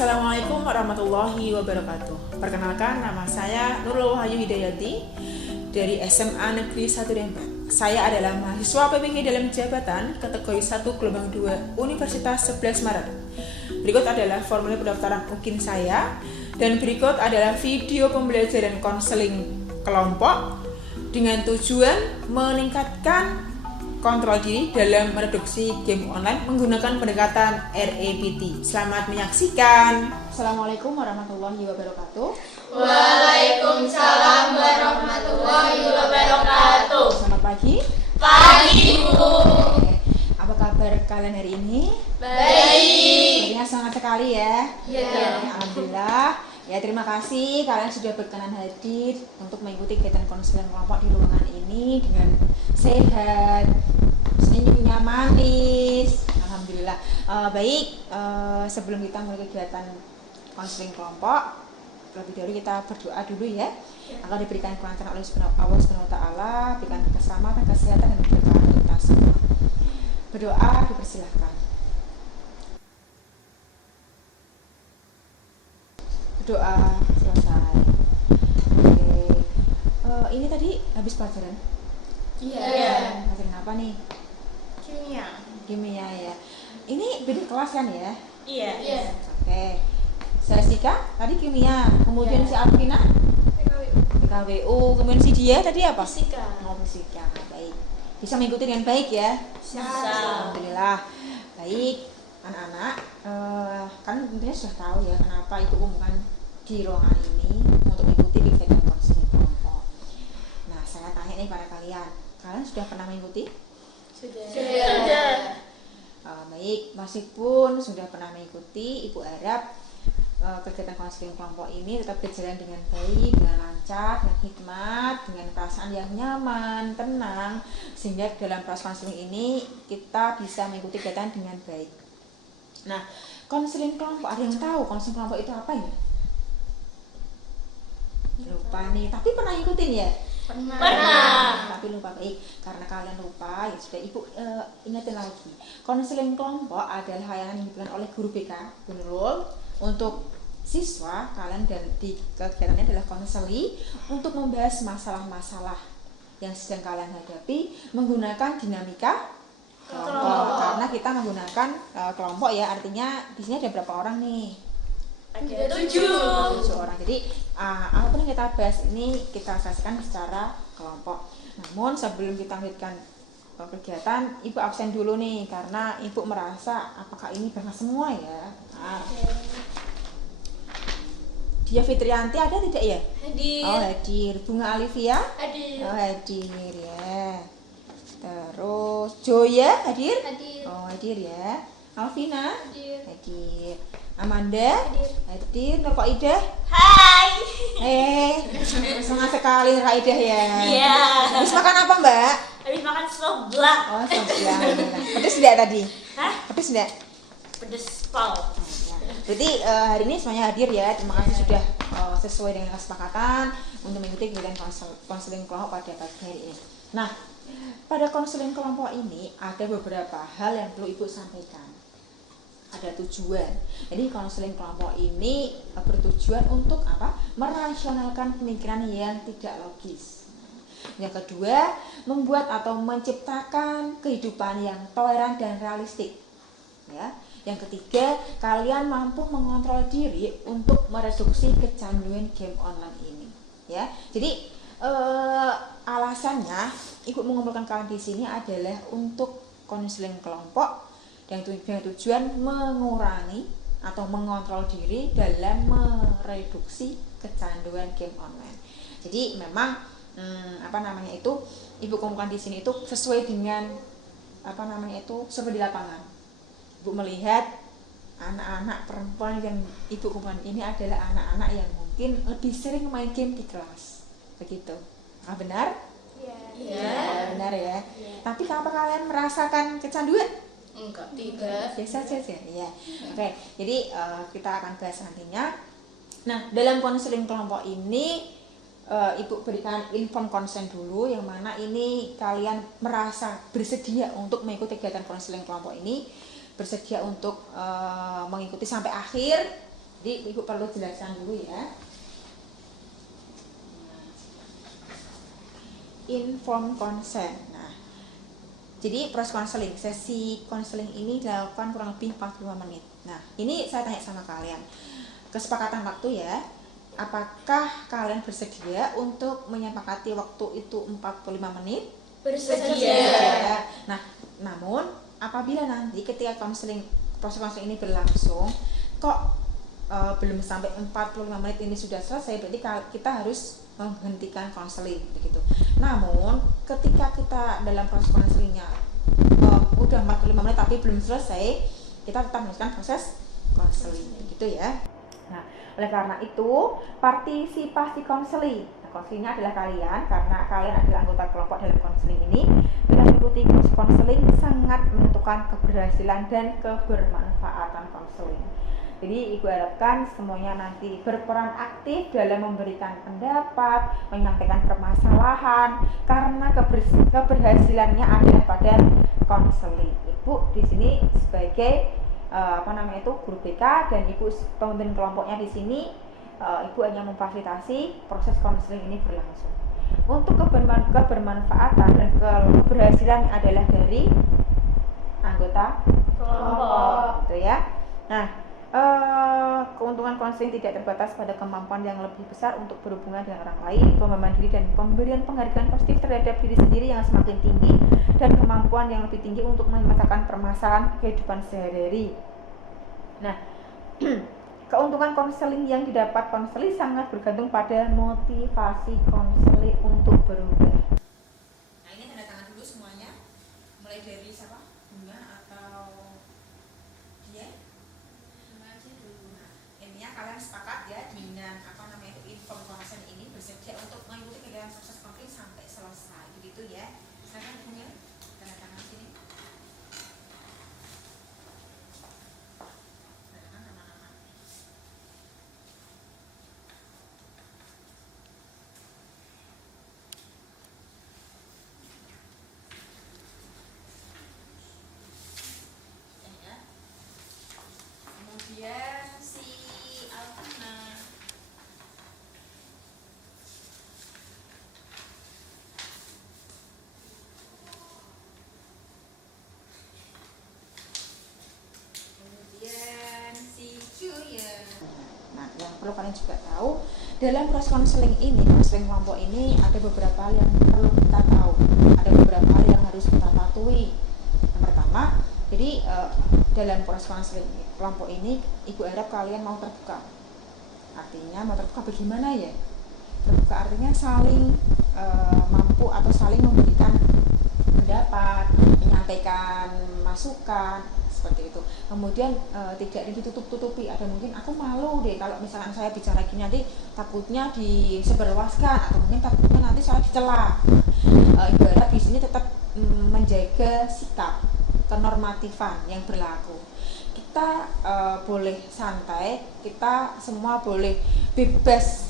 Assalamualaikum warahmatullahi wabarakatuh. Perkenalkan, nama saya Nurul Wahyu Hidayati dari SMA Negeri 1 Dempet. Saya adalah mahasiswa PPG dalam jabatan kategori 1 gelombang 2 Universitas 11 Maret. Berikut adalah formulir pendaftaran UKIN saya, dan berikut adalah video pembelajaran konseling kelompok dengan tujuan meningkatkan kontrol diri dalam mereduksi game online menggunakan pendekatan REBT. Selamat menyaksikan. Assalamualaikum warahmatullahi wabarakatuh. Waalaikumsalam warahmatullahi wabarakatuh. Selamat pagi. Pagi, Bu. Apa kabar kalian hari ini? Baik. Sepertinya semangat sekali ya. Ya. Alhamdulillah. Ya, terima kasih kalian sudah berkenan hadir untuk mengikuti kegiatan konseling kelompok di ruangan ini dengan sehat, senyumnya manis. Alhamdulillah. Baik, sebelum kita mulai kegiatan konseling kelompok, lebih dahulu kita berdoa dulu ya. Agar diberikan kelancaran oleh Allah Subhanahu wa taala, berikan keselamatan, kesehatan dan keberkahan kita semua. Berdoa, dipersilahkan. Doa selesai. Oke. Ini tadi habis pelajaran? Iya. Pelajaran apa nih? Kimia ya. Ini beda kelas kan ya? Iya. Oke. Saya Sika tadi kimia, kemudian si Alvina PKWU, kemudian si dia tadi apa? Fisika. Fisika. Baik. Bisa mengikuti dengan baik ya? Bisa. Alhamdulillah. Baik, anak-anak, kalian tentunya sudah tahu ya kenapa ibu kumpulkan di ruangan ini untuk mengikuti kegiatan konseling kelompok. Nah, saya tanya nih pada kalian sudah pernah mengikuti? Sudah. Baik, meskipun sudah pernah mengikuti, ibu harap kegiatan konseling kelompok ini tetap berjalan dengan baik, dengan lancar, dengan hikmat, dengan perasaan yang nyaman, tenang, sehingga dalam proses konseling ini kita bisa mengikuti kegiatan dengan baik. Nah, konseling kelompok, ada yang tahu konseling kelompok itu apa ya? Lupa nih, tapi pernah ikutin ya? Pernah. Tapi lupa. Baik, karena kalian lupa ya sudah ibu ingetin lagi. Konseling kelompok adalah layanan yang diberikan oleh guru BK Bu Nurul untuk siswa kalian, dan di kegiatannya adalah konseli untuk membahas masalah-masalah yang sedang kalian hadapi menggunakan dinamika kelompok. Karena kita menggunakan kelompok ya, artinya di sini ada berapa orang nih? Ada 7 orang. Jadi apapun yang kita bahas ini kita saksikan secara kelompok. Namun sebelum kita melanjutkan kegiatan, ibu absen dulu nih karena ibu merasa apakah ini berangkat semua ya. Dia Fitrianti ada tidak ya? Hadir. Oh, hadir. Bunga Alivia? Hadir. Oh, hadir ya. Terus Joya hadir? Hadir. Oh, hadir ya. Alvina? Hadir. Hadir. Amanda? Hadir. Hadir. Nurkoidah? Hai. Semangat sekali Nurkoidah ya. Iya. Habis makan apa, Mbak? Habis makan seblak. Oh, sebelah. Pedes tidak tadi? Hah? Pedes tidak? Pedes pau. Berarti hari ini semuanya hadir ya. Terima kasih sudah sesuai dengan kesepakatan untuk mengikuti kegiatan konseling kelompok pada pagi hari ini. Nah, pada konseling kelompok ini ada beberapa hal yang perlu ibu sampaikan. Ada tujuan. Jadi konseling kelompok ini bertujuan untuk apa? Merasionalkan pemikiran yang tidak logis. Yang kedua, membuat atau menciptakan kehidupan yang toleran dan realistik. Ya. Yang ketiga, kalian mampu mengontrol diri untuk mereduksi kecanduan game online ini. Ya. Jadi alasannya ibu mengumpulkan kalian di sini adalah untuk konseling kelompok yang dengan tujuan mengurangi atau mengontrol diri dalam mereduksi kecanduan game online. Jadi memang ibu kumpulkan di sini itu sesuai dengan sesuai di lapangan. Ibu melihat anak-anak perempuan yang ibu kumpulkan ini adalah anak-anak yang mungkin lebih sering main game di kelas. Begitu. Benar? Iya. Benar ya. Tapi kenapa kalian merasakan kecanduan? Enggak, tidak. Biasa saja ya. Oke, jadi kita akan bahas nantinya. Nah, dalam konseling kelompok ini ibu berikan inform konsen dulu, yang mana ini kalian merasa bersedia untuk mengikuti kegiatan konseling kelompok ini, bersedia untuk mengikuti sampai akhir Jadi Ibu perlu jelaskan dulu ya. Informed consent. Nah, jadi proses konseling, sesi konseling ini dilakukan kurang lebih 45 menit. Nah, ini saya tanya sama kalian, kesepakatan waktu ya, apakah kalian bersedia untuk menyepakati waktu itu 45 menit? Bersedia. Nah, namun apabila nanti ketika proses konseling ini berlangsung, kok belum sampai 45 menit ini sudah selesai, berarti kita harus menghentikan konseling begitu. Namun ketika kita dalam proses konselingnya udah 45 menit tapi belum selesai, kita tetap meneruskan proses konseling gitu ya. Nah, oleh karena itu partisipasi konseling. Nah, konselingnya adalah kalian, karena kalian adalah anggota kelompok dalam konseling ini. Dengan mengikuti proses konseling sangat menentukan keberhasilan dan kebermanfaatan konseling. Jadi Ibu harapkan semuanya nanti berperan aktif dalam memberikan pendapat, menyampaikan permasalahan, karena keberhasilannya adalah pada konseling. Ibu di sini sebagai guru BK, dan Ibu pemimpin kelompoknya di sini. Ibu hanya memfasilitasi proses konseling ini berlangsung. Untuk kebermanfaatan dan keberhasilan adalah dari anggota kelompok, gitu ya. Nah, keuntungan konseling tidak terbatas pada kemampuan yang lebih besar untuk berhubungan dengan orang lain, pemahaman diri dan pemberian penghargaan positif terhadap diri sendiri yang semakin tinggi, dan kemampuan yang lebih tinggi untuk memecahkan permasalahan kehidupan sehari-hari. Nah, keuntungan konseling yang didapat konseling sangat bergantung pada motivasi konseling untuk berubah. Nah, ini tanda tangan dulu semuanya. Mulai dari siapa? Bunga atau dia? Kalian sepakat ya dengan informed consent ini, bersedia untuk mengikuti kegiatan proses konseling sampai selesai begitu ya. Silakan punya tanda tangan sini. Tanda tangan nama-nama. Ya. Kemudian perlu kalian juga tahu, dalam proses konseling ini, konseling kelompok ini, ada beberapa hal yang perlu kita tahu, ada beberapa hal yang harus kita patuhi. Yang pertama, jadi dalam proses konseling kelompok ini, Ibu harap kalian mau terbuka. Artinya mau terbuka bagaimana ya? Terbuka artinya saling mampu atau saling memberikan pendapat, menyampaikan masukan, seperti itu. Kemudian tidak ditutup-tutupi. Ada mungkin aku malu deh kalau misalkan saya bicara gini, nanti takutnya disebarluaskan, atau mungkin takutnya nanti saya dicela. Ibu harap di sini tetap menjaga sikap kenormatifan yang berlaku. Kita boleh santai, kita semua boleh bebas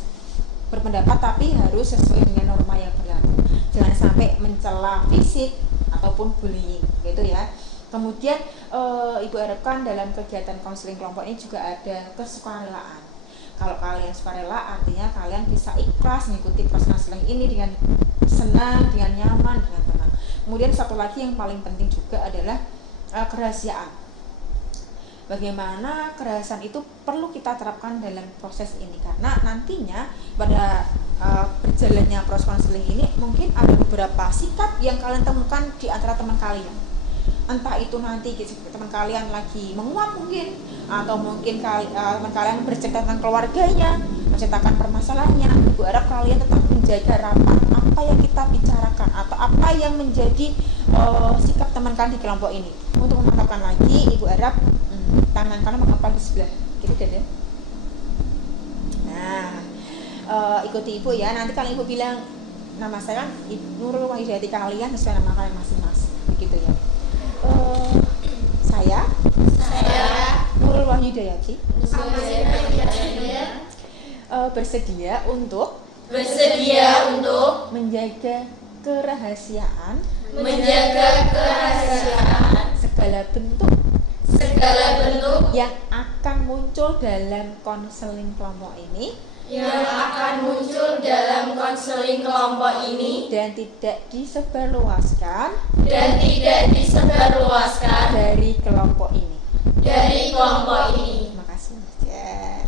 berpendapat, tapi harus sesuai dengan norma yang berlaku. Jangan sampai mencela fisik ataupun bullying, gitu ya. Kemudian Ibu harapkan dalam kegiatan konseling kelompok ini juga ada kesukarelaan. Kalau kalian sukarela, artinya kalian bisa ikhlas mengikuti proses konseling ini dengan senang, dengan nyaman, dengan tenang. Kemudian satu lagi yang paling penting juga adalah kerahasiaan. Bagaimana kerahasiaan itu perlu kita terapkan dalam proses ini, karena nantinya pada berjalannya proses konseling ini mungkin ada beberapa sikap yang kalian temukan di antara teman kalian. Entah itu nanti teman kalian lagi menguap mungkin, atau mungkin teman kalian bercerita tentang keluarganya, menceritakan permasalahannya. Ibu harap kalian tetap menjaga rapat apa yang kita bicarakan atau apa yang menjadi sikap teman kalian di kelompok ini. Untuk memantapkan lagi, Ibu harap tangan kalian mengepal di sebelah kiri dada. Nah, ikuti Ibu ya. Nanti kalau Ibu bilang nama saya Nurul Wahidati, kalian sesuai nama kalian masing-masing, begitu ya. Saya Nurul Wahyudayati bersedia untuk menjaga kerahasiaan segala bentuk yang akan muncul dalam konseling kelompok ini dan tidak disebarluaskan dari kelompok ini. Terima kasih Mas Jan.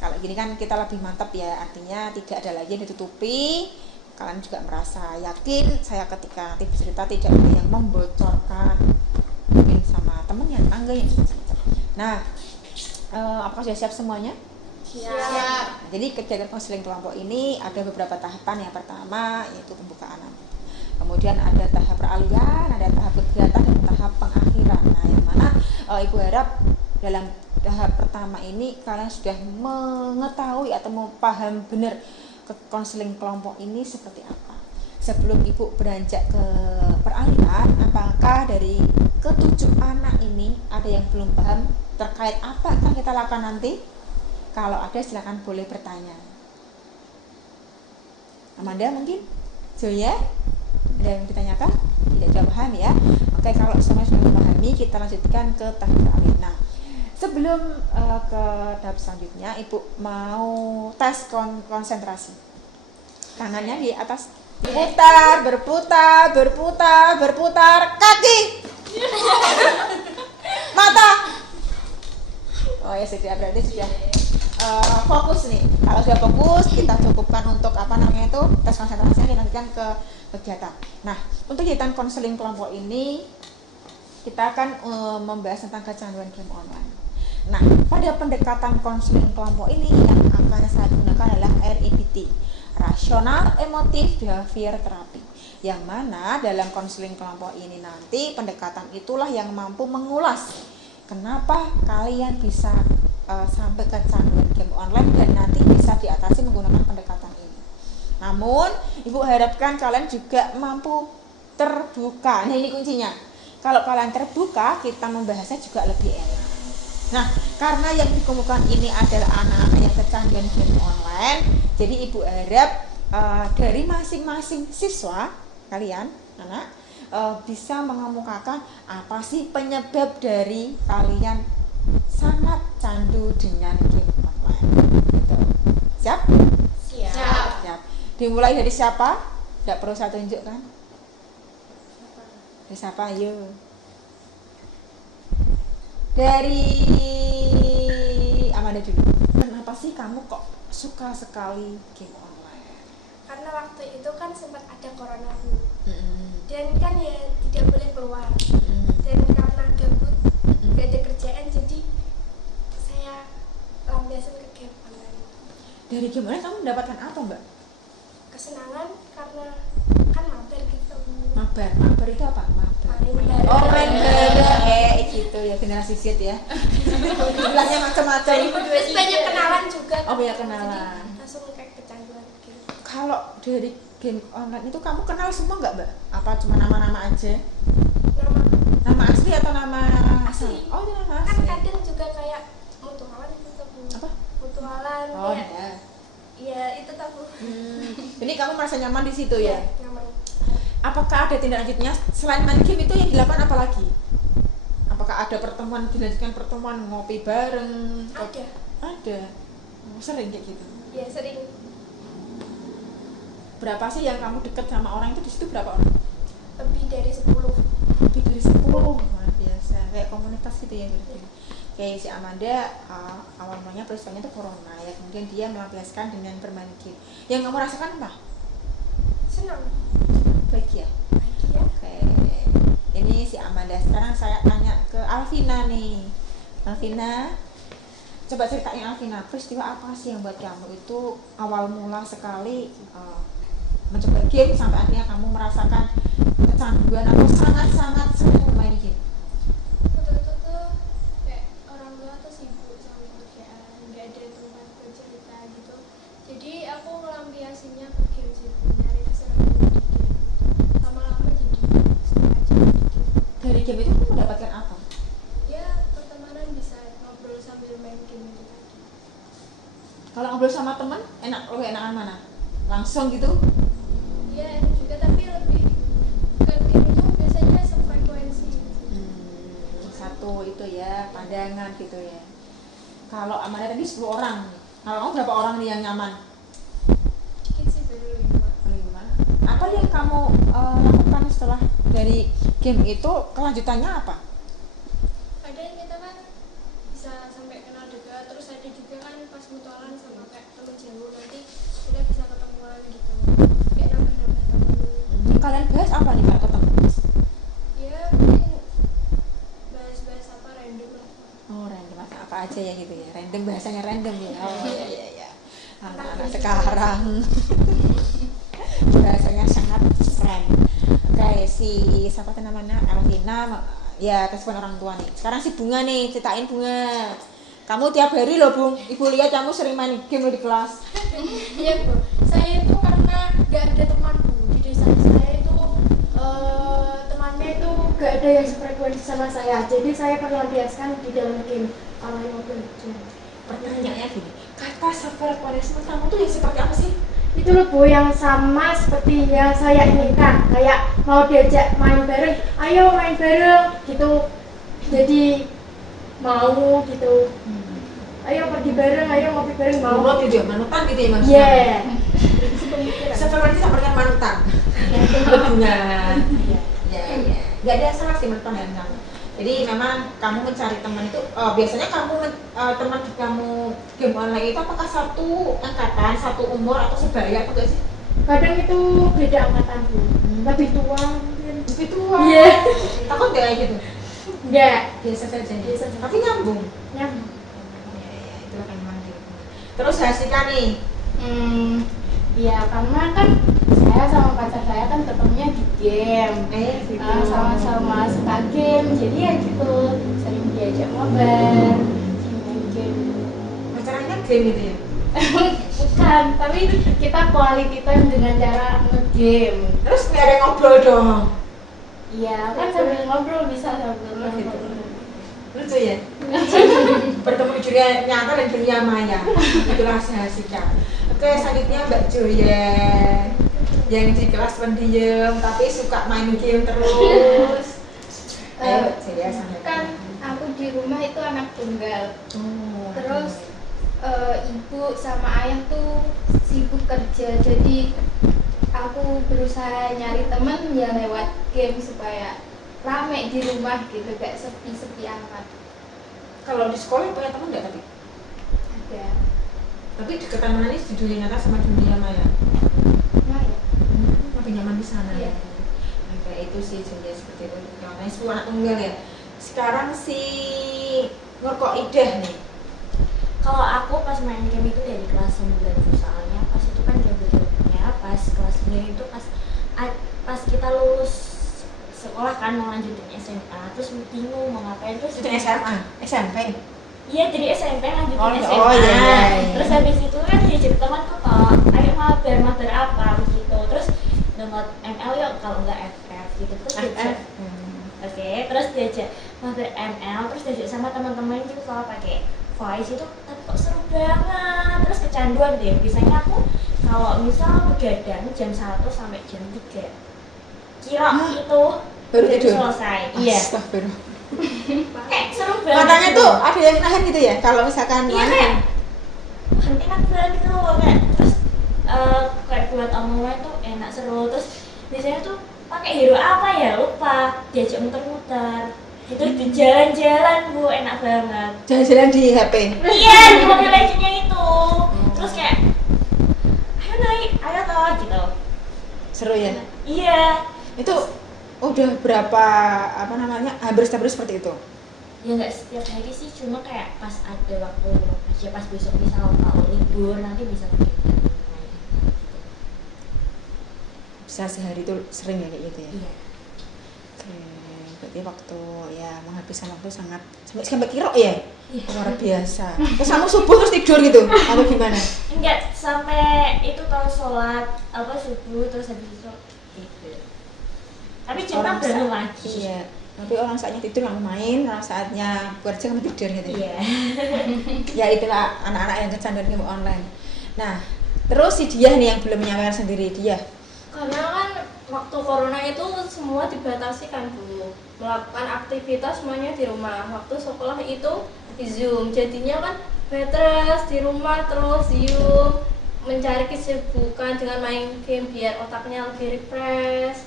Kalau gini kan kita lebih mantap ya, artinya tidak ada lagi yang ditutupi. Kalian juga merasa yakin saya ketika nanti bercerita tidak ada yang membocorkan mungkin sama temennya, tetangganya. Nah, apakah sudah siap semuanya? Siap. Nah, jadi kegiatan konseling kelompok ini ada beberapa tahapan. Yang pertama yaitu pembukaan. Kemudian ada tahap peralihan, ada tahap kegiatan, dan tahap pengakhiran. Nah, yang mana Ibu harap dalam tahap pertama ini kalian sudah mengetahui atau paham benar konseling kelompok ini seperti apa. Sebelum Ibu beranjak ke peralihan, apakah dari ketujuh anak ini ada yang belum paham terkait apa yang kita lakukan nanti? Kalau ada silakan boleh bertanya. Amanda mungkin? Zoya? Ada yang ditanyakan? Tidak sudah paham ya? Oke, kalau semua sudah memahami, kita lanjutkan ke tahap peralihan. Nah, sebelum ke tahap selanjutnya, Ibu mau tes konsentrasi. Tangannya di atas, berputar, kaki, mata. Oh ya sudah, berarti sudah fokus nih. Kalau sudah fokus, kita cukupkan untuk tes konsentrasinya, kita lanjutkan ke kegiatan. Nah, untuk kegiatan konseling kelompok ini kita akan membahas tentang kecanduan game online. Nah, pada pendekatan konseling kelompok ini yang akan saya gunakan adalah REBT, Rational Emotive Behavior Therapy, yang mana dalam konseling kelompok ini nanti pendekatan itulah yang mampu mengulas kenapa kalian bisa sampai kecanduan game online dan nanti bisa diatasi menggunakan pendekatan ini. Namun, Ibu harapkan kalian juga mampu terbuka. Nah, ini kuncinya. Kalau kalian terbuka, kita membahasnya juga lebih enak. Nah, karena yang dikemukakan ini adalah anak-anak yang kecanduan game online, jadi Ibu harap dari masing-masing siswa kalian, anak, bisa mengemukakan apa sih penyebab dari kalian sangat candu dengan game online. Gitu. Siap? Siap. Dimulai dari siapa? Tidak perlu saya tunjukkan. Dari siapa? Ayo. Dari Amanda dulu. Kenapa sih kamu kok suka sekali game online? Karena waktu itu kan sempat ada corona dan kan ya tidak boleh keluar, dan karena gabut gak ada kerjaan, jadi saya lampiasin ke game online. Dari game online kamu mendapatkan apa, Mbak? Kesenangan karena kan mabar gitu. Mabar itu apa? Mabar. Main bareng. Gitu ya, generasi Z ya. Bilangnya macam-macam. Banyak kenalan juga. Oh, banyak kenalan. Jadi langsung kayak kecanduan gitu. Kalau dari game online itu kamu kenal semua nggak, Mbak? Apa cuma nama-nama aja? Nama asli atau nama asli? Oh, itu nama Kan asli. kadang juga kayak mutualan itu tabu. Apa? Mutualan. Oh, ya. ya. Iya, itu tabu. Jadi kamu merasa nyaman di situ ya? Nyaman. Apakah ada tindak lanjutnya selain main game itu yang dilakukan apa lagi? Apakah ada pertemuan, dilanjutkan pertemuan ngopi bareng? Ada. Ada. Sering kayak gitu. Ya, sering. Berapa sih yang kamu deket sama orang itu, di situ berapa orang? Lebih dari 10. Lebih dari 10. Luar biasa. Kayak komunitas gitu ya berarti. Kayak si Amanda awal mulanya peristiwanya itu corona ya, kemudian dia melampiaskan dengan bermain game. Yang kamu rasakan apa? Senang. Bahagia. Bahagia. Oke. Ini si Amanda. Sekarang saya tanya ke Alvina nih. Alvina, coba ceritain Alvina, peristiwa apa sih yang buat kamu itu awal mula sekali mencoba game sampai akhirnya kamu merasakan kecanduan atau sangat-sangat senang main game? Waktu itu tuh kayak orang tua tuh sibuk sama kerjaan, nggak ada tempat bercerita gitu. Jadi aku ngelampiasinnya ke game sih, nyari keseruan di game. Lama-lama jadi suka aja di game. Dari game itu kamu mendapatkan apa? Ya, pertemanan bisa ngobrol sambil main game itu tadi. Kalau ngobrol sama teman, lebih enakan mana? Langsung gitu? Ya, enak juga, tapi lebih ke game itu biasanya sefrekuensi. Satu itu ya, pandangan gitu ya. Kalau Amanda tadi 10 orang. Kalau kamu berapa orang nih yang nyaman? Dikit sih, baru 5. 5. Apa yang kamu lakukan setelah dari game itu? Kelanjutannya apa? Kadang kita kan bisa sampai kenal dekat, terus ada juga kan pas mutualan sama kayak temen jauh, nanti kita bisa ketemuan gitu, kayak nambah-nambah temen. Kalian bahas apa nih kalau ketemu? Ya mungkin bahas-bahas apa random lah. Oh, random apa aja ya gitu ya. Random, bahasanya random ya. Oh iya. Anak-anak sekarang bahasanya sangat keren. Kayak si siapa tuh namanya? Elvina ya telepon orang tua nih. Sekarang si Bunga nih, ceritain Bunga. Kamu tiap hari loh Bung, ibu lihat kamu sering main game di kelas. Iya Bu, saya itu karena gak ada teman Bu di desa saya itu temannya itu gak ada yang sefrekuensi sama saya, jadi saya melampiaskan di dalam game online Mobile Legends. Pertanyaannya gini, kata sefrekuensi kamu tuh yang seperti apa sih? Itu loh Bu, yang sama seperti yang saya inginkan, kayak mau diajak main bareng, ayo main bareng gitu, jadi mau gitu, ayo pergi bareng, ayo ngopi bareng, mau. Mau gitu ya, manutan gitu ya Mas? Iya. Sefrekuensi sama dengan manutan. Hubungan. Iya. Gak ada salah sih manutan dan kamu. Jadi memang kamu mencari teman itu biasanya kamu teman kamu game online itu apakah satu angkatan, satu umur atau sebaya atau enggak sih? Kadang itu beda angkatan Bu, lebih tua mungkin. Lebih tua. Iya. Takut enggak kayak gitu? Enggak. Biasa saja. Biasa saja. Tapi nyambung. Nyambung. Ya, itu kan memang gitu. Terus Hasika nih. Ya karena kan saya sama pacar saya kan ketemunya di game, Gitu. sama-sama suka game, jadi ya gitu sering diajak mabar, sering main game. Pacarannya game gitu ya? Bukan, tapi kita quality time dengan cara nge-game. Terus nggak ada ngobrol dong? Iya, kan sambil ngobrol bisa sambil ngobrol. Lucu ya? Bertemu di dunia nyata dan dunia maya. Itulah Hasika. Oke, selanjutnya Mbak Joyen yang di kelas pendiam tapi suka main game terus. Ayo, saya sampai. Kan aku di rumah itu anak tunggal. Terus ibu sama ayah tuh sibuk kerja, jadi aku berusaha nyari temen ya lewat game supaya rame di rumah gitu, gak sepi-sepi amat. Kalau di sekolah punya teman nggak tapi? Ada. Tapi deketan mana nih di dunia nyata sama dunia maya? Lumayan. Lebih nyaman di sana. Iya. Nah, kayak itu sih jenis seperti itu. Katanya semua anak tunggal ya. Sekarang si Nurko Idah nih. Kalau aku pas main game itu dari kelas 9, soalnya pas itu kan jodoh-jodohnya pas kelas 9 itu pas kita lulus sekolah kan mau lanjutin SMA, terus bingung mau ngapain, terus Itu SMA, SMP. iya jadi SMP lanjutin Oh, SMA. oh, iya. Terus habis itu kan diajak temanku kok, ayo mabar apa gitu, terus download ML yuk kalau nggak FF gitu, terus diajak oke, terus diajak mabar ML, terus diajak sama teman-teman gitu kalau pakai voice itu, tapi kok seru banget, terus kecanduan deh. Biasanya aku kalau misal begadang jam 1 sampai jam 3 kira itu Baru udah tidur? selesai. Iya, Astagfirullah. kayak seru banget. Matanya gitu. tuh ada yang nahan gitu ya kalau misalkan Iya kayak enak banget gitu loh, kayak terus kayak buat omongan tuh enak, seru. Terus biasanya tuh pakai hero apa ya lupa, diajak muter-muter itu di jalan-jalan Bu, enak banget. jalan-jalan di HP. Iya, di Mobile Legends-nya itu. Terus kayak ayo naik, ayo toh gitu. Seru ya. Iya. Itu udah berapa apa namanya? Hampir setiap hari seperti itu. Ya nggak setiap hari sih, cuma kayak pas ada waktu aja, pas besok misal kalau libur nanti bisa begitu. Bisa sehari itu sering ya kayak gitu ya. Iya. Oke, berarti waktu ya menghabiskan waktu sampai kira ya. Iya. Luar biasa. Terus kamu subuh terus tidur gitu atau gimana? Enggak sampai itu kalau sholat apa subuh terus habis itu gitu. Tapi cinta baru lagi. Iya. Tapi orang saatnya tidur kamu main, orang saatnya kerja kamu tidur gitu. Iya. Ya itulah anak-anak yang kecanduan game online. Nah, terus si Diah nih yang belum menyampaikan sendiri, Diah. Karena kan waktu corona itu semua dibatasi kan Bu, melakukan aktivitas semuanya di rumah. Waktu sekolah itu di Zoom, jadinya kan Terus di rumah terus Zoom mencari kesibukan dengan main game biar otaknya lebih refresh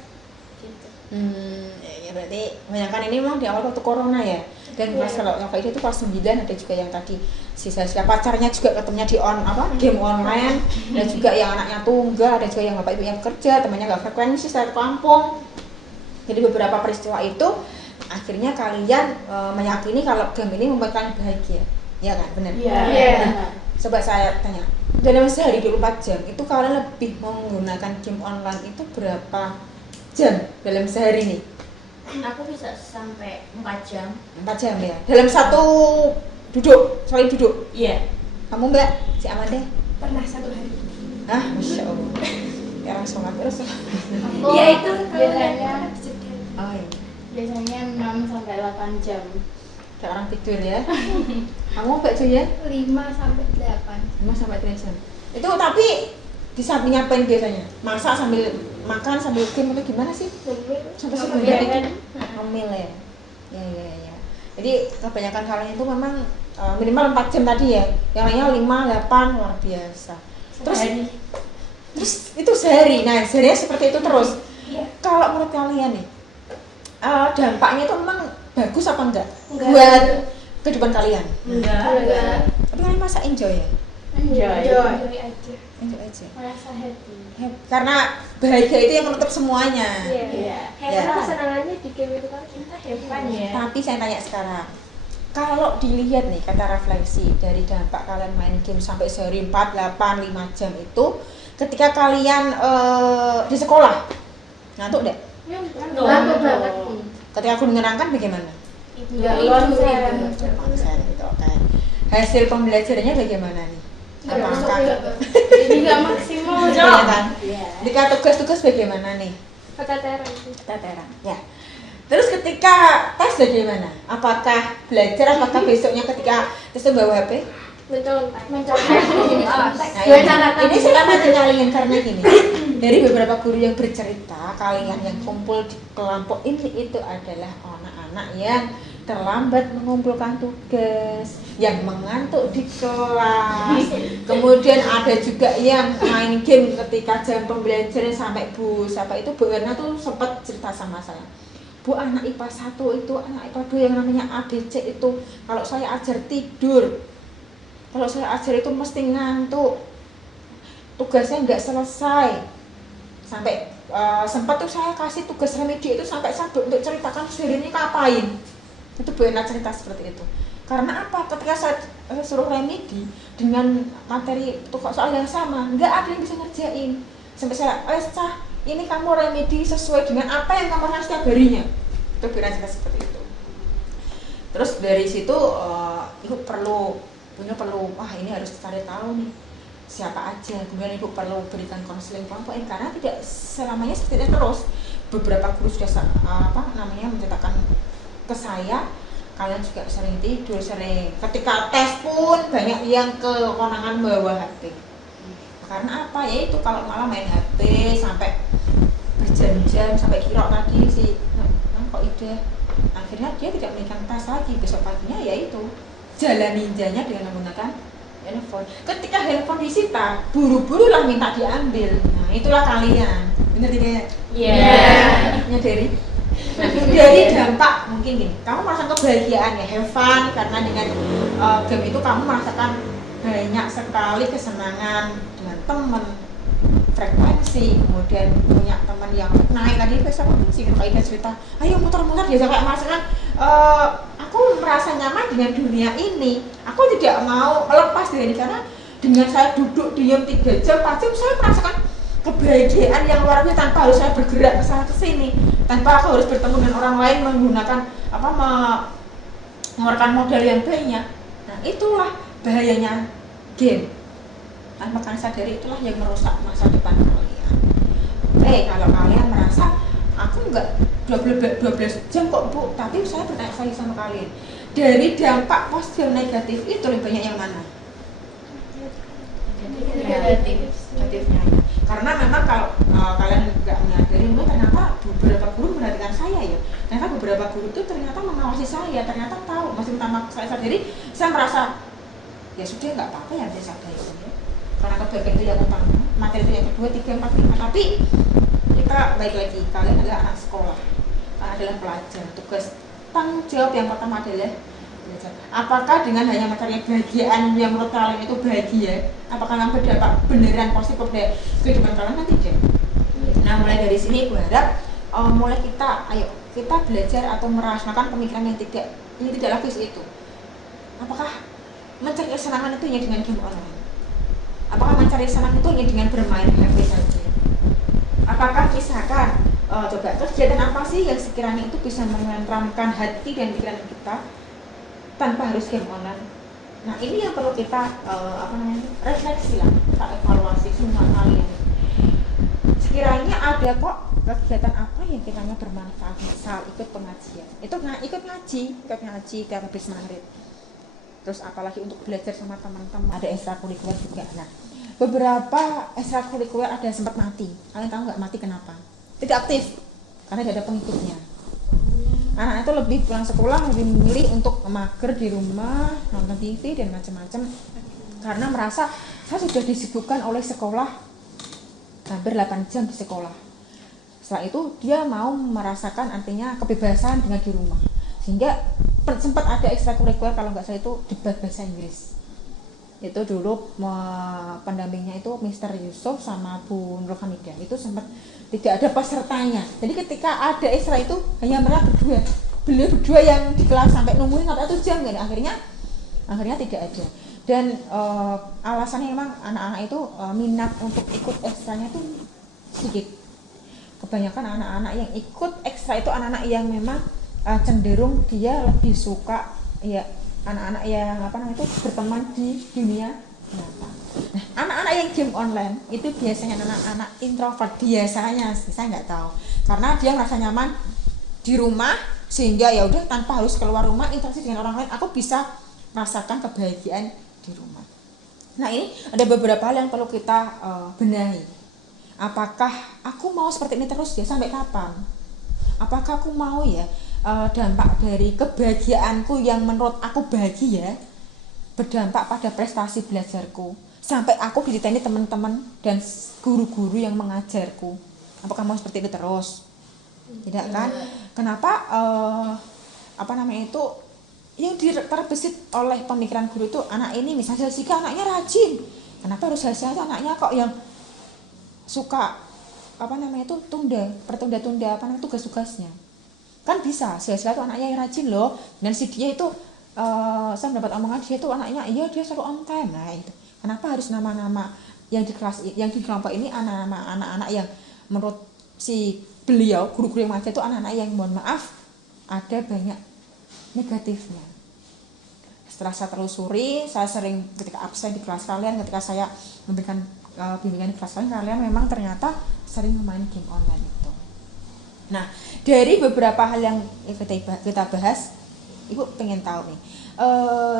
gitu. Ya berarti kebanyakan ini memang di awal waktu corona ya. Dan pas kalau yang kayak itu kelas 9 ada juga yang tadi sisa-sisa pacarnya juga ketemunya di game online, dan juga yang anaknya tunggal, ada juga yang bapak ibu yang kerja, temannya nggak frekuensi satu kampung. Jadi beberapa peristiwa itu akhirnya kalian meyakini kalau game ini membuat kalian bahagia, ya kan? Benar? Iya. Coba saya tanya, dalam sehari 24 jam itu kalian lebih menggunakan game online itu berapa jam dalam sehari nih? Aku bisa sampai 4 jam. 4 jam ya? Dalam satu sekali duduk? Iya. Kamu Mbak? Si Amanda? Pernah 1 hari. Masya Allah. Ya langsung terus. Iya itu biasanya Oh iya. biasanya 6 sampai 8 jam. Kayak orang tidur ya. Kamu Mbak Joy ya? 5 sampai 8. 5 sampai 3 jam. Itu tapi di samping ngapain biasanya? Masak sambil makan sambil game atau gimana sih? Sampai sebenarnya ngemil ya. Ya. Jadi kebanyakan kalian itu memang minimal 4 jam tadi ya. Yang lainnya 5, 8 luar biasa. Terus itu sehari. Nah, seharinya seperti itu terus. Kalau menurut kalian nih dampaknya itu memang bagus apa enggak? Buat kehidupan kalian? Enggak. Tapi kalian masa enjoy ya? Enjoy aja. Enjoy aja. Merasa happy. Karena bahagia itu yang menutup semuanya. Iya. Karena kesenangannya di game itu kan kita happy ya. Tapi saya tanya sekarang, kalau dilihat nih kata refleksi dari dampak kalian main game sampai sehari 4, 8, 5 jam itu, ketika kalian di sekolah ngantuk enggak? Ngantuk banget. Ketika aku menyenangkan bagaimana? Konsen. Konsen gitu, oke. Hasil pembelajarannya bagaimana nih? Apakah Jadi nggak maksimal. iya kan? Ketika tugas-tugas bagaimana nih? Keteteran. Ya. Terus ketika tes bagaimana? Apakah belajar? Apakah besoknya ketika tes itu bawa HP? Nah, ini saya tanya kalian karena gini, dari beberapa guru yang bercerita, kalian yang kumpul di kelompok ini itu adalah anak-anak yang terlambat mengumpulkan tugas, yang mengantuk di kelas, kemudian ada juga yang main game ketika jam pembelajaran sampai Bu Erna tuh sempat cerita sama saya. Bu, anak IPA 1 itu, anak IPA 2 yang namanya ABC itu, kalau saya ajar tidur, kalau saya ajar itu mesti ngantuk, tugasnya nggak selesai. Sampai sempat tuh saya kasih tugas remedi itu sampai sabuk untuk ceritakan sehari ini ngapain. Itu Bu Erna cerita seperti itu. Karena apa? Ketika saya suruh remedi dengan materi soal yang sama, nggak ada yang bisa ngerjain. Sampai saya, Cah, ini kamu remedi sesuai dengan apa yang kamu harus setiap harinya. Itu Bu Erna cerita seperti itu. Terus dari situ ibu perlu, wah ini harus cari tahu nih siapa aja. Kemudian ibu perlu berikan konseling kelompok karena tidak selamanya seperti itu terus. Beberapa guru sudah menceritakan ke saya, kalian juga sering tidur, sering ketika tes pun banyak yang kekonangan bawa HP. Karena apa? Ya itu kalau malah main HP sampai berjam-jam, sampai kira tadi sih kok ide. Akhirnya dia tidak menaikan tes lagi, besok paginya yaitu jalan ninjanya dengan menggunakan handphone. Ketika handphone disita, buru-buru lah minta diambil. Nah itulah kalian, bener tidak? Iya. Dari dampak mungkin gini, kamu merasakan kebahagiaan ya, have fun, karena dengan game itu kamu merasakan banyak sekali kesenangan dengan teman, frekuensi, kemudian punya teman yang naik tadi besok sih kayak cerita, ayo muter-muter biasa kayak merasakan aku merasa nyaman dengan dunia ini, aku tidak mau melepas dari ini karena dengan saya duduk diam 3 jam, 4 jam saya merasakan kebahagiaan yang luar biasa tanpa harus saya bergerak ke sana ke sini, tanpa aku harus bertemu dengan orang lain menggunakan mengeluarkan modal yang banyak. Nah itulah bahayanya game. Tanpa kalian sadari itulah yang merusak masa depan kalian. Kalau kalian merasa aku enggak 12 jam kok Bu, tapi saya bertanya lagi sama kalian, dari dampak positif dan negatif itu lebih banyak yang mana? Negatifnya. Karena memang kalau kalian nggak menyadari, ternyata beberapa guru memperhatikan saya ya. Ternyata beberapa guru itu ternyata mengawasi saya, ternyata tahu. Masih pertama saya sadari, saya merasa ya sudah nggak apa-apa ya biasa ada itu ya. Karena kebahagiaan itu yang utama, materi itu yang kedua, 3, 4, 5. Tapi kita baik lagi, kalian adalah anak sekolah, kalian adalah pelajar. Tugas tanggung jawab yang pertama adalah belajar. Apakah dengan hanya materi kebahagiaan yang menurut kalian itu bahagia, apakah memang berdampak beneran positif pada kehidupan kalian? Nanti tidak. Nah, mulai dari sini gue harap mulai kita belajar atau merasakan pemikiran yang tidak logis itu. Apakah mencari kesenangan itu hanya dengan game online? Apakah mencari kesenangan itu hanya dengan bermain HP saja? Apakah misalkan coba kegiatan apa sih yang sekiranya itu bisa menenteramkan hati dan pikiran kita tanpa harus game online? Nah, ini yang perlu kita refleksi lah, kita evaluasi semua kalian. Sekiranya ada kok kegiatan apa yang kiranya bermanfaat, misal ikut pengajian, ikut ngaji tiap habis maghrib. Terus apalagi untuk belajar sama teman-teman, ada ekstrakurikuler juga. Nah, beberapa ekstrakurikuler ada yang sempat mati. Kalian tahu nggak mati kenapa? Tidak aktif, karena tidak ada pengikutnya. Anak itu lebih pulang sekolah lebih memilih untuk mager di rumah, nonton TV dan macam-macam, karena merasa saya sudah disibukkan oleh sekolah hampir 8 jam di sekolah. Setelah itu dia mau merasakan artinya kebebasan dengan di rumah, sehingga sempat ada ekstrakurikuler kalau nggak salah itu debat bahasa Inggris. Itu dulu pendampingnya itu Mr. Yusuf sama Bu Nur Hamidah, itu sempat tidak ada pesertanya. Jadi ketika ada ekstra itu hanya mereka beliau berdua yang di kelas sampai nungguin sampai 1 jam kan, akhirnya tidak ada. Dan alasannya memang anak-anak itu minat untuk ikut ekstranya itu sedikit. Kebanyakan anak-anak yang ikut ekstra itu anak-anak yang memang cenderung dia lebih suka ya anak-anak yang itu berteman di dunia nyata. Nah, anak-anak yang game online itu biasanya anak-anak introvert biasanya, saya nggak tahu, karena dia merasa nyaman di rumah sehingga ya udah tanpa harus keluar rumah interaksi dengan orang lain, aku bisa merasakan kebahagiaan di rumah. Nah, ini ada beberapa hal yang perlu kita benahi. Apakah aku mau seperti ini terus ya sampai kapan? Apakah aku mau ya dampak dari kebahagiaanku yang menurut aku bahagia berdampak pada prestasi belajarku sampai aku ditanya teman-teman dan guru-guru yang mengajarku? Apakah mau seperti itu terus? Tidak kan? Kenapa itu yang terbesit oleh pemikiran guru itu anak ini misalnya Jessica anaknya rajin, kenapa harus Jessica anaknya kok yang suka tertunda-tunda tugas-tugasnya? Kan bisa, Jessica itu anaknya yang rajin loh, dan si dia itu saya mendapat omongan dia itu anaknya dia selalu on time. Nah itu kenapa harus nama-nama yang di kelas yang di kelompok ini anak-anak yang menurut si beliau guru-guru yang mengajar itu anak-anak yang mohon maaf ada banyak negatifnya. Setelah saya telusuri, saya sering ketika absen di kelas kalian, ketika saya memberikan bimbingan di kelas kalian memang ternyata sering main game online itu. Nah, dari beberapa hal yang kita bahas, Ibu pengen tahu nih,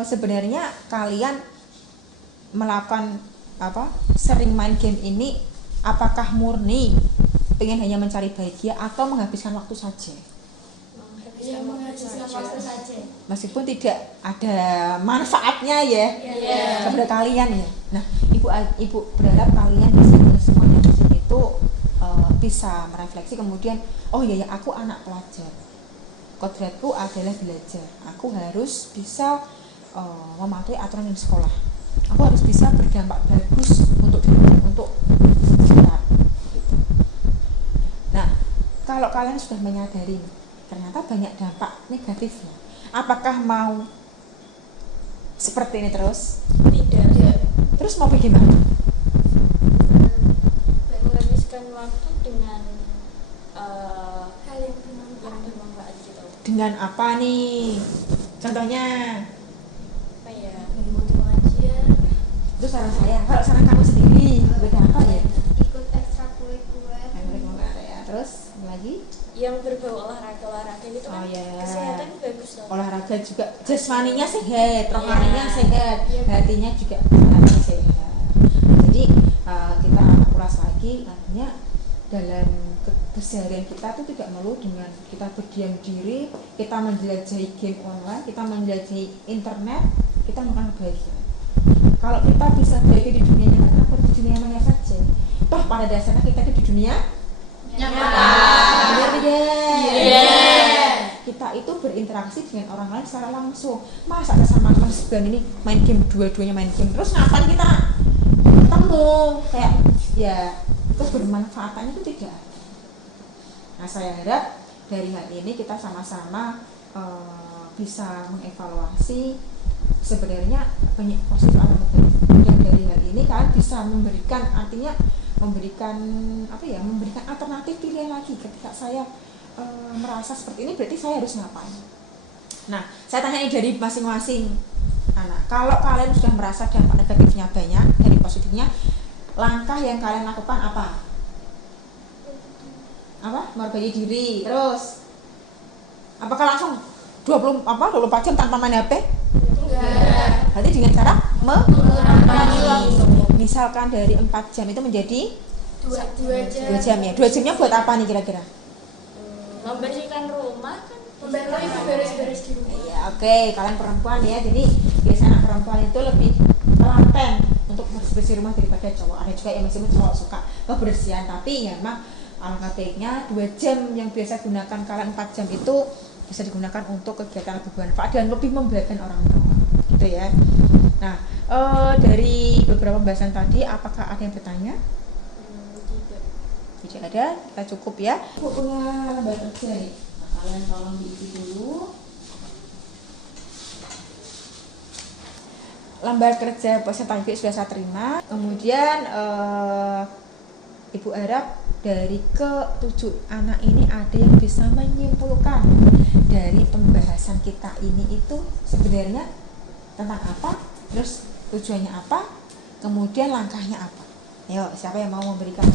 sebenarnya kalian melakukan sering main game ini, apakah murni pengen hanya mencari bahagia atau menghabiskan waktu saja? Menghabiskan waktu saja. Meskipun tidak ada manfaatnya ya kepada kalian ya. Nah, Ibu berharap kalian di sini semuanya di sini itu bisa merefleksi kemudian aku anak pelajar, kodratku adalah belajar, aku harus bisa mematuhi aturan di sekolah, aku harus bisa berdampak bagus untuk kita gitu. Nah, kalau kalian sudah menyadari ternyata banyak dampak negatifnya, apakah mau seperti ini terus? Tidak. Terus mau bagaimana? Menghabiskan waktu dengan hal yang bermanfaat gitu. Dengan apa nih? Contohnya? Apa ya? mengikuti pengajian, Itu saran saya. Kalau saran kamu sendiri, beda apa ya? ikut ekstrakurikuler. Ya. Terus lagi? Yang berbau olahraga gitu kan. Kesehatan bagus loh. Olahraga juga jasmaninya sehat, rohaninya sehat, Iya. hatinya juga sehat. Jadi kita ulas lagi, artinya dalam keseharian kita itu tidak melulu dengan kita berdiam diri, kita menjelajahi game online, kita menjelajahi internet, kita melakukan kebahagiaan. Kalau kita bisa bahagia di dunia nyata, kenapa di dunia maya saja? Toh pada dasarnya kita di dunia Nyata. benar tidak? Iya. Kita itu berinteraksi dengan orang lain secara langsung. Masa ada sama teman sebelah ini main game, dua-duanya main game, terus ngapain kita ketemu? Kayak ya kebermanfaatannya itu tidak ada. Nah, saya harap dari hal ini kita sama-sama bisa mengevaluasi sebenarnya banyak positif atau negatif, dan dari hal ini kalian bisa memberikan, artinya memberikan alternatif pilihan lagi ketika saya merasa seperti ini, berarti saya harus ngapain. Nah, saya tanya ini dari masing-masing anak, kalau kalian sudah merasa dampak negatifnya banyak dari positifnya, langkah yang kalian lakukan apa? Menghargai diri. Terus apakah langsung 24 jam tanpa main HP? Enggak. Berarti dengan cara Mengurangi. misalkan dari 4 jam itu menjadi 2 jam ya. 2 jamnya buat apa nih kira-kira? Membersihkan rumah kan. Membantu ibu beres-beres di rumah. Ya, oke, kalian perempuan ya. Jadi biasanya perempuan itu lebih telaten untuk bersih rumah daripada cowok. Ada juga yang masih cowok suka kebersihan, tapi ya memang alangkah baiknya 2 jam yang biasa gunakan kalian 4 jam itu bisa digunakan untuk kegiatan lebih bermanfaat dan lebih membahagiakan orang tua, gitu ya. Nah, dari beberapa pembahasan tadi, apakah ada yang bertanya? Tidak ada, kita cukup ya. Ibu punya lembar kerja nih. Nah, kalian tolong diisi dulu. Lembar kerja peserta didik sudah saya terima. Kemudian Ibu harap dari ke-7 anak ini ada yang bisa menyimpulkan dari pembahasan kita ini itu sebenarnya tentang apa, terus tujuannya apa, kemudian langkahnya apa. Ayo, siapa yang mau memberikan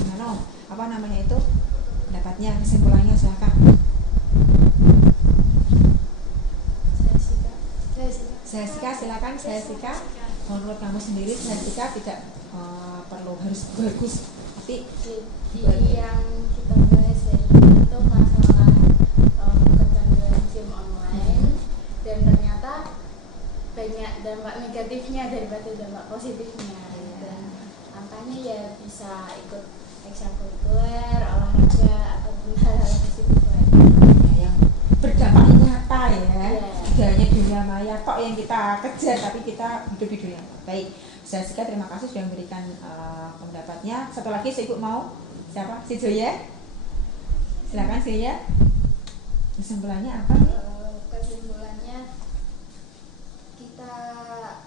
pendapatnya, kesimpulannya, silakan. Saya Sika, silakan. Saya Sika. Menurut kamu sendiri, saya Sika tidak perlu harus bagus, tapi Yang kita bahas itu masalah kecanduan game online, dan ternyata banyak dampak negatifnya daripada dampak positifnya, dan angkanya ya bisa ikut ekstrakurikuler, olahraga, ataupun hal-hal positif lainnya yang berdampak nyata ya. Iya. Tidak hanya dunia maya tok yang kita kejar, tapi kita hidup di dunia. Baik, saya Sika terima kasih sudah memberikan pendapatnya. Satu lagi si Ibu mau, siapa? Si Joya? Silakan si Joya. Kesimpulannya apa nih? Kesimpulannya kita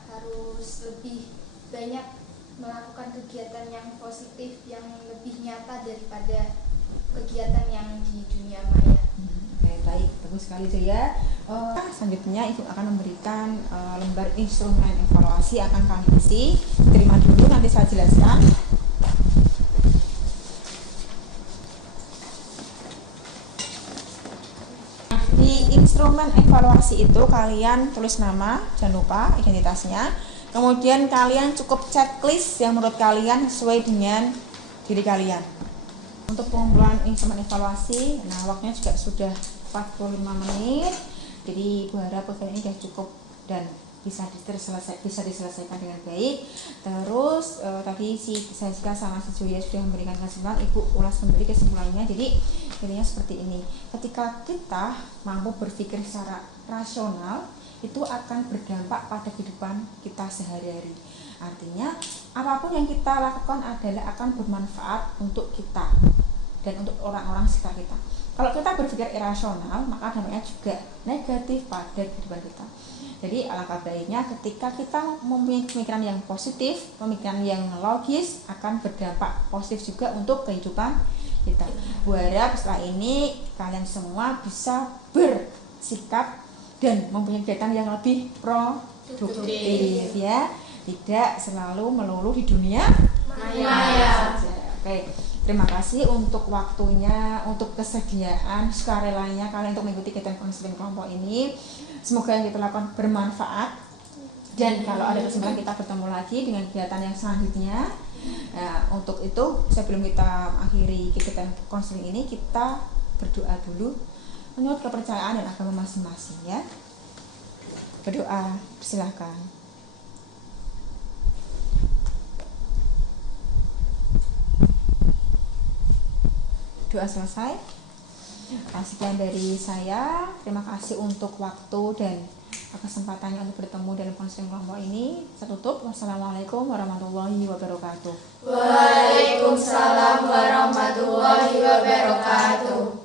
harus lebih banyak melakukan kegiatan yang positif, yang lebih nyata daripada kegiatan yang di dunia maya. Oke, baik, bagus sekali Joya. Selanjutnya Ibu akan memberikan lembar instrumen evaluasi, akan kami isi. Terima dulu, nanti saya jelaskan. Di instrumen evaluasi itu kalian tulis nama, jangan lupa identitasnya. Kemudian kalian cukup checklist yang menurut kalian sesuai dengan diri kalian. Untuk pengumpulan instrumen evaluasi, nah waktunya juga sudah 45 menit. Jadi Ibu harap ini sudah cukup dan bisa diselesaikan dengan baik. Terus tadi si Saskia sama si Joya sudah memberikan kesimpulan, Ibu ulas kembali kesimpulannya. Jadi intinya seperti ini, ketika kita mampu berpikir secara rasional, itu akan berdampak pada kehidupan kita sehari-hari. Artinya apapun yang kita lakukan adalah akan bermanfaat untuk kita dan untuk orang-orang sekitar kita. Kalau kita berpikir irasional, maka dampaknya juga negatif pada kehidupan kita. Jadi alangkah baiknya ketika kita mempunyai pemikiran yang positif, pemikiran yang logis, akan berdampak positif juga untuk kehidupan kita. Bu harap setelah ini kalian semua bisa bersikap dan mempunyai kegiatan yang lebih produktif ya, tidak selalu melulu di dunia Maya. saja. Oke, terima kasih untuk waktunya, untuk kesediaan, sukarelanya kalian untuk mengikuti kegiatan konseling kelompok ini. Semoga yang kita lakukan bermanfaat, dan kalau ada kesempatan kita bertemu lagi dengan kegiatan yang selanjutnya. Nah, untuk itu sebelum kita akhiri kegiatan konseling ini, kita berdoa dulu menurut kepercayaan dan agama masing-masing ya. Berdoa, silakan. doa selesai. Sekian dari saya. Terima kasih untuk waktu dan kesempatannya untuk bertemu dalam konseling kelompok ini. Saya tutup. Wassalamualaikum warahmatullahi wabarakatuh. Waalaikumsalam warahmatullahi wabarakatuh.